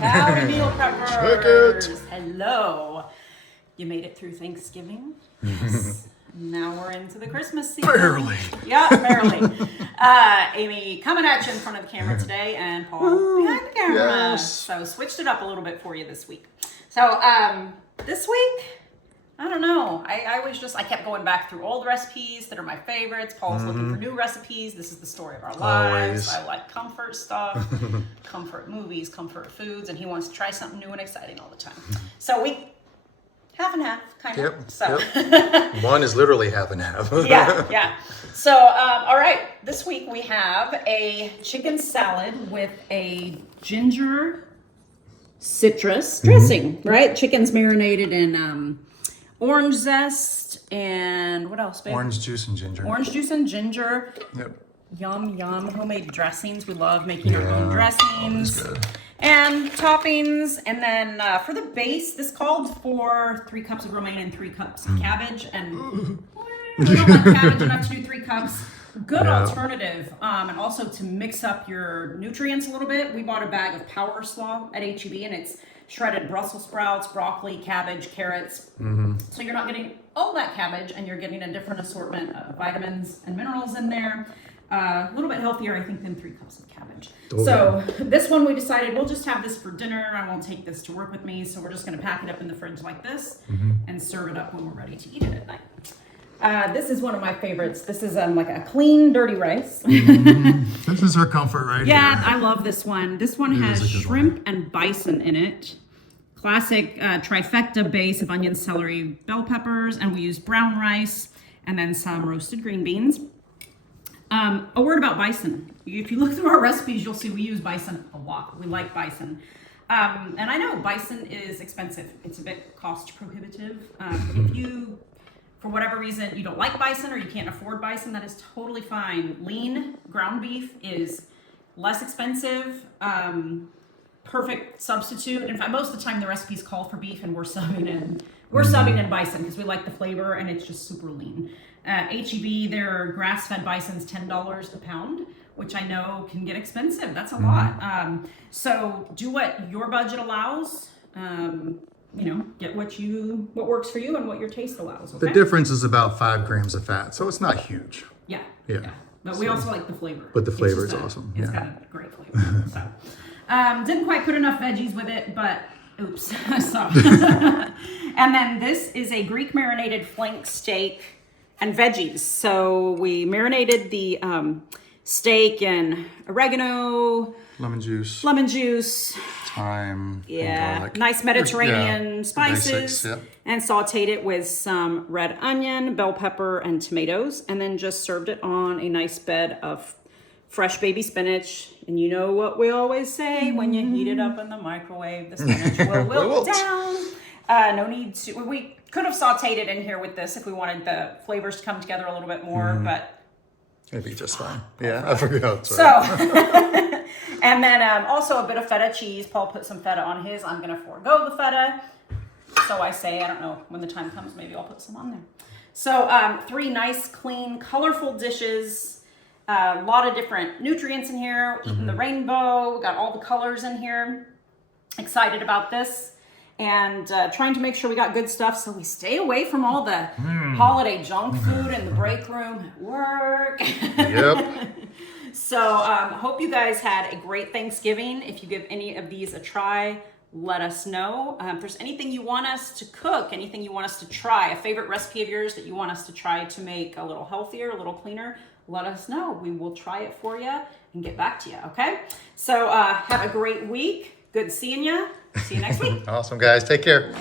Howdy, meal Check preppers. it. Hello. You made it through Thanksgiving. Yes. Now we're into the Christmas season. Barely. Yeah, barely. Amy coming at you in front of the camera today, and Paul behind the camera. Yes. So switched it up a little bit for you this week. So this week, I don't know. I kept going back through old recipes that are my favorites. Paul's looking for new recipes. This is the story of our lives. Always. I like comfort stuff, comfort movies, comfort foods, and he wants to try something new and exciting all the time. So we half and half, kind of. Yep. So Yep. One is literally half and half. yeah. So all right, this week we have a chicken salad with a ginger citrus dressing. Right, chicken's marinated in orange zest and what else, babe? Orange juice and ginger. Orange juice and ginger. Yep. Yum, yum. Homemade dressings. We love making our own dressings. That's good. And toppings. And then for the base, this called for 3 cups of romaine and 3 cups of cabbage. And we don't like cabbage enough to do 3 cups. Good alternative. And also to mix up your nutrients a little bit, we bought a bag of Power Slaw at HEB, and it's shredded Brussels sprouts, broccoli, cabbage, carrots. So you're not getting all that cabbage, and you're getting a different assortment of vitamins and minerals in there. A little bit healthier, I think, than 3 cups of cabbage. Okay. So this one we decided we'll just have this for dinner. I won't take this to work with me, so we're just going to pack it up in the fridge like this and serve it up when we're ready to eat it at night. This is one of my favorites. This is like a clean, dirty rice. This is her comfort right Yeah, here. I love this one. This one It has is a good shrimp and bison in it. Classic trifecta base of onion, celery, bell peppers, and we use brown rice and then some roasted green beans. A word about bison. If you look through our recipes, you'll see we use bison a lot. We like bison. And I know bison is expensive. It's a bit cost prohibitive. If you, for whatever reason, you don't like bison or you can't afford bison, that is totally fine. Lean ground beef is less expensive. Perfect substitute. In fact, most of the time the recipes call for beef, and we're subbing in bison because we like the flavor and it's just super lean. At HEB, their grass-fed bison's $10 a pound, which I know can get expensive. That's a lot. So do what your budget allows. Get what works for you and what your taste allows. Okay? The difference is about 5 grams of fat, so it's not huge. Yeah. Yeah. But we also like the flavor. But the flavor It's is just awesome. It's got a great flavor. So, didn't quite put enough veggies with it, but oops. So, and then this is a Greek marinated flank steak and veggies. So we marinated the steak in oregano, Lemon juice, and thyme, and garlic. nice Mediterranean spices, basics, yep. and sauteed it with some red onion, bell pepper, and tomatoes, and then just served it on a nice bed of fresh baby spinach. And you know what we always say, when you heat it up in the microwave, the spinach will wilt down. No need to, we could have sauteed it in here with this if we wanted the flavors to come together a little bit more, but It'd be just fine. Yeah, I forgot. so, and then also a bit of feta cheese. Paul put some feta on his. I'm going to forego the feta. So I say, I don't know, when the time comes, maybe I'll put some on there. So 3 nice, clean, colorful dishes. A lot of different nutrients in here. Eating the rainbow. We got all the colors in here. Excited about this. And trying to make sure we got good stuff so we stay away from all the holiday junk food in the break room at work. Yep. So hope you guys had a great Thanksgiving. If you give any of these a try, let us know. If there's anything you want us to cook, anything you want us to try, a favorite recipe of yours that you want us to try to make a little healthier, a little cleaner, let us know. We will try it for you and get back to you, okay? So have a great week. Good seeing you. See you next week. Awesome, guys. Take care.